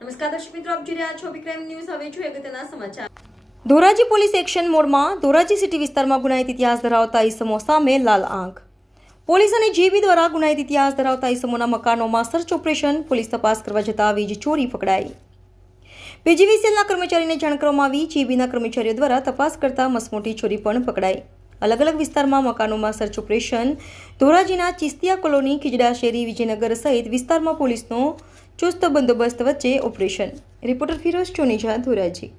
નમસ્કાર દર્શક મિત્રો, આપ જોઈ રહ્યા છો વિક્રમ ન્યૂઝ. હવે જોઈએ અગત્યના સમાચાર. ધોરાજી પોલીસ એક્શન મોડમાં ધોરાજી સિટી વિસ્તારમાં ગુનાહિત ઇતિહાસ ધરાવતા ઈસમો સામે લાલ આંખ. પોલીસ અને જીબી દ્વારા ગુનાહિત ઇતિહાસ ધરાવતા ઈસમોના મકાનોમાં સર્ચ ઓપરેશન, પોલીસ તપાસ કરવા જતાં વીજ ચોરી પકડાઈ. પીજીવીસીએલના કર્મચારીને જાણ કરવામાં આવી, જીબીના કર્મચારીઓ દ્વારા તપાસ કરતા મસમોટી ચોરી પણ પકડાઈ. અલગ અલગ વિસ્તારમાં મકાનોમાં સર્ચ ઓપરેશન, ધોરાજીના ચિસ્તિયા કોલોની, ખીજડા શેરી, વિજયનગર સહિત વિસ્તારમાં પોલીસનો ચુસ્ત બંદોબસ્ત વચ્ચે ઓપરેશન. રિપોર્ટર ફિરોઝ ચોનીઝા ધોરાજી.